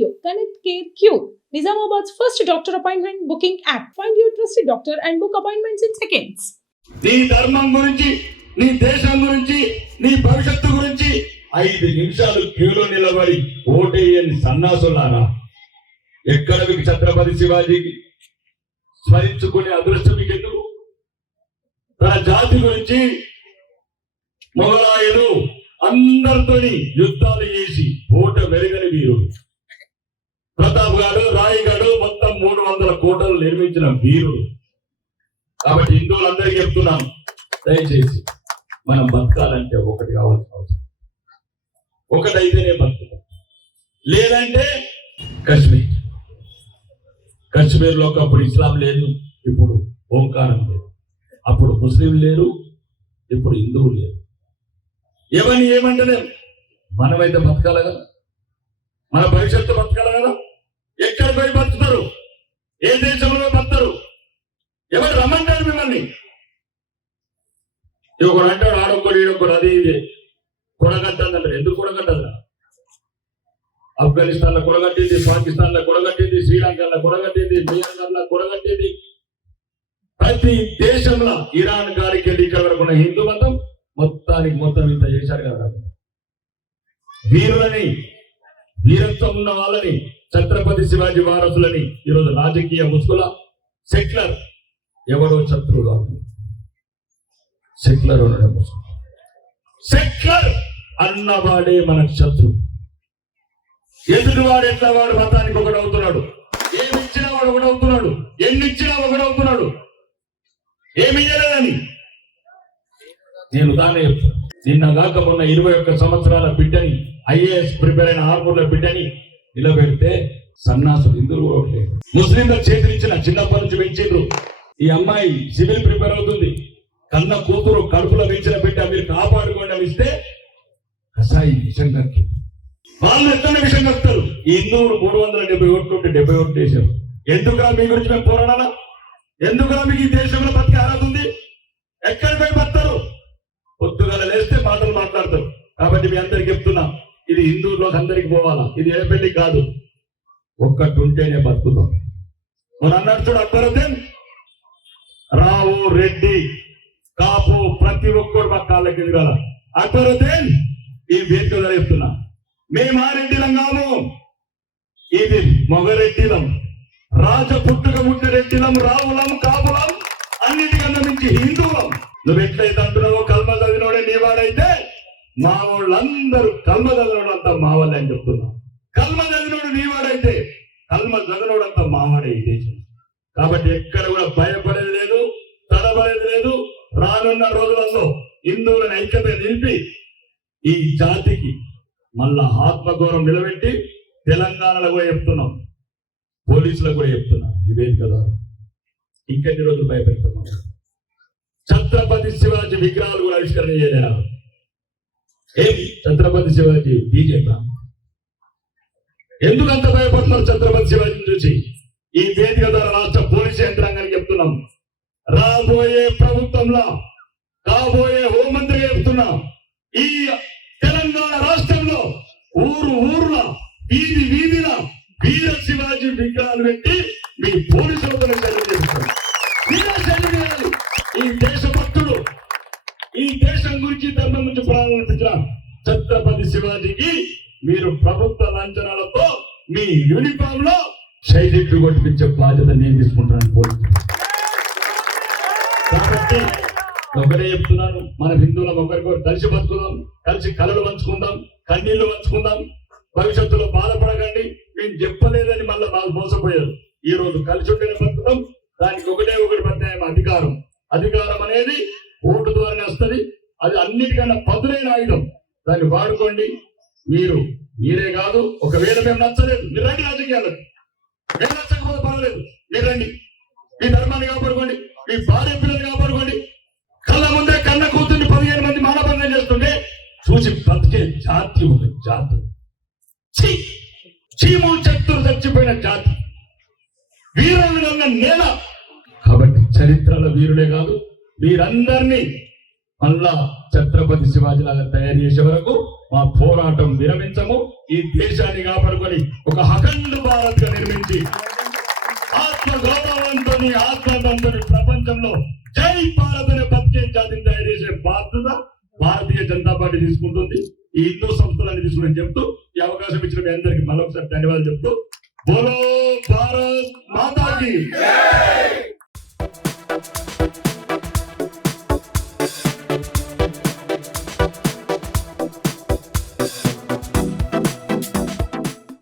you. Connect Care Cube, Nizamabad's first doctor appointment booking app. Find your trusted doctor and book appointments in seconds. నీ ధర్మం గురించి, నీ దేశం గురించి, నీ భవిష్యత్తు గురించి 5 నిమిషాలు క్యూలో నిలబడి ఓటేయని సన్నాసులారా, ఎక్కడ మీకు ఛత్రపతి శివాజీకి స్మరించుకునే అదృష్టం మీకు ఎందుకు? తన జాతి గురించి మొగలాయులు అందరితోని యుద్ధాలు చేసి ఓట వెరగని వీరుడు ప్రతాప్ గారు, రాయ్ గారు మొత్తం 300 కోటలు నిర్మించిన వీరుడు. కాబట్టి హిందువులందరికీ చెప్తున్నాను, దయచేసి మనం బతకాలంటే ఒకటి కావాల్సిన అవసరం. ఒకటైతేనే బతుకుతాం, లేదంటే కశ్మీర్లో ఒకప్పుడు ఇస్లాం లేదు, ఇప్పుడు ఓంకారం లేదు. అప్పుడు ముస్లిం లేరు, ఇప్పుడు హిందువులు లేరు. ఎవరిని ఏమంటలేం, మనమైతే బతకాల కదా, మన భవిష్యత్తు బతకాల కదా. ఎక్కడ పోయి బతుకుతారు? ఏ దేశంలో బతుకుతారు? ఎవరు రమ్మంటారు మిమ్మల్ని? ఒకడు అంటాడు ఆడొక్కడు ఈడొక్కడు, అది ఇది కొడగట్టంటారు. ఎందుకు కొడగట్టదురా? ఆఫ్ఘనిస్తాన్ లో కొడగట్టింది, పాకిస్తాన్ లో కొడగట్టింది, శ్రీలంకలో కొడగట్టింది, మియాన్మార్లో కొడగట్టింది. ప్రతి దేశంలో ఇరాన్ గారికి వెళ్ళి ఇక్కడ వరకు ఉన్న హిందూ మతం మొత్తం ఇంత చేశారు కదా. వీరులని, వీరత్వం ఉన్న వాళ్ళని, ఛత్రపతి శివాజీ వారసులని ఈరోజు రాజకీయ ముసుగుల సెక్యులర్ ఎవరో శత్రువు కాదు. సెక్యులర్ సెక్యులర్ అన్నవాడే మనకు శత్రువు. ఎదుటివాడు ఎట్లా వాడు మతానికి ఒకడవుతున్నాడు, ఏమి ఇచ్చినా వాడు ఒకడవుతున్నాడు, ఎన్ని ఇచ్చినా ఒకడవుతున్నాడు. ఏమి ఇయ్యలేదని నేను ఉదాహరణ చెప్తాను. నిన్న కాక మొన్న 21 సంవత్సరాల బిడ్డని, ఐఏఎస్ ప్రిపేర్ అయిన ఆర్మూర్ల బిడ్డని నిలబెడితే సన్నాసులు హిందువులు కూడా ఒకటి. ముస్లింల చేతులిచ్చిన చిన్నప్పటి నుంచి పెంచిండ్రు. ఈ అమ్మాయి సివిల్ ప్రిపేర్ అవుతుంది, కన్న కూతురు కడుపులో పెంచిన బిడ్డ, మీరు కాపాడుకోండి అని ఇస్తే కసాయి విషం కక్కి వాళ్ళు ఎట్లనే విషం కక్కుతారు. ఈ హిందువులు 370 ఓట్లు ఉంటే 70 ఓట్లు వేశారు. ఎందుకురా మీ గురించి మేము పోరాడాలా? ఎందుకురా మీకు ఈ దేశంలో బతికే అర్హత ఉంది? ఎక్కడికి పోయి బతారు? పొద్దుగాల లేస్తే మాటలు మాట్లాడతారు. కాబట్టి మీ అందరికి చెప్తున్నా, ఇది హిందువులకు అందరికి పోవాలా, ఇది ఎడపెళ్లి కాదు. ఒక్కటి ఉంటేనే బతుకుతాం. మన అన్నాడు చూడు అక్బరుద్దీన్, రావు, రెడ్డి, కాపు ప్రతి ఒక్కరు మా కాళ్ళకి ఎదురాల. అక్బరుద్దీన్ ఈ వేదిక చెప్తున్నా, మేము ఆ రెడ్డిలం కాము, ఇది మొగరెడ్డిలం, రాజ పుట్టుక ముట్టి రెడ్డిలం, రావులం, కాపులం, అన్నిటికన్నా మించి హిందువులం. నువ్వు ఎట్లయితే అంటున్నావో కల్మ చదివినోడే నీవాడైతే మా వాళ్ళందరూ కల్మ చదివినోడంతా మా వాళ్ళే అని చెప్తున్నావు. కల్మ చదివినోడు నీవాడైతే కల్మ చదివినోడంతా మావాడే ఈ దేశం. కాబట్టి ఎక్కడ కూడా భయపడేది లేదు, తడబడేది లేదు. రానున్న రోజులలో హిందువులను ఐక్యత నిలిపి ఈ జాతికి మళ్ళా ఆత్మగౌరవం నిలబెట్టి తెలంగాణలో కూడా చెప్తున్నాం, పోలీసులకు కూడా చెప్తున్నాం, ఇవేది కదా ఇంకెన్ని రోజులు భయపెడుతున్నాం. ఛత్రపతి శివాజీ విగ్రహాలు కూడా ఆవిష్కరణ చేయలేరా? ఏమి ఛత్రపతి శివాజీ బీజేపీ? ఎందుకు అంత భయపడుతున్నారు ఛత్రపతి శివాజీని చూసి? ఈ వేదిక ద్వారా రాష్ట్ర పోలీసు యంత్రాంగానికి చెప్తున్నాం, రాబోయే ప్రభుత్వంలో కాబోయే హోంమంత్రిగా చెప్తున్నా, ఈ తెలంగాణ రాష్ట్రంలో ఊరుల వీధిన వీర శివాజీ విగ్రహాలు పెట్టి మీ పోలీసులతో ఈ దేశభక్తుడు, ఈ దేశం గురించి ధర్మం గురించి ప్రారంభించిన ఛత్రపతి శివాజీకి మీరు ప్రభుత్వ లాంఛనాలతో మీ యూనిఫామ్ లో సైనికులు కొట్టించే బాధ్యత నేను తీసుకుంటున్నాను పోలీసు. కాబట్టి ఒకటే చెప్తున్నాను, మన హిందువులం ఒకరికొకరు కలిసి బతుకుదాం, కలిసి కళలు పంచుకుందాం, కన్నీళ్లు పంచుకుందాం. భవిష్యత్తులో బాధపడకండి, మేము చెప్పలేదని మళ్ళీ బాగా మోసపోయారు. ఈ రోజు కలిసి ఉంటేనే బతుకుతాం. దానికి ఒకటి ప్రత్యాయం అధికారం. అధికారం అనేది ఓటు ద్వారానే వస్తుంది. అది అన్నిటికన్నా పదులైన ఆయుధం. దాన్ని వాడుకోండి. మీరే కాదు, ఒకవేళ మేము నచ్చలేదు, మీరు రండి రాజకీయాలకు. మేము నచ్చకపోతే పర్వాలేదు, మీరు రండి. మీ ధర్మాన్ని కాపాడుకోండి, మీ భార్య పిల్లల్ని కాపాడుకోండి. కళ్ళ ముందే కన్న కూతుర్ని 15 మంది మానభంగం చేస్తుంటే చూసి బతికే జాతి ఒక జాతి. చీము చతురు చచ్చిపోయిన జాతి, వీరులు ఉన్న నేల. కాబట్టి చరిత్రలో వీరులే కాదు, వీరందరినీ మళ్ళా ఛత్రపతి శివాజీ లాగా తయారు చేసే వరకు మా పోరాటం విరమించము. ఈ దేశాన్ని కాపాడుకొని ఒక అఖండ భారత్ గా నిర్మించి ఆత్మ గౌరవంతో ఆత్మవంతో ప్రపంచంలో జై భారత్ అనే బతికే జాతిని తయారు చేసే బాధ్యత భారతీయ జనతా పార్టీ తీసుకుంటుంది. ఈ హిందూ సంస్థలన్నీ తీసుకుని చెప్తూ ఈ అవకాశం ఇచ్చిన మీ అందరికీ మరొకసారి ధన్యవాదాలు చెప్తూ బోలో భారత్ మాతాకి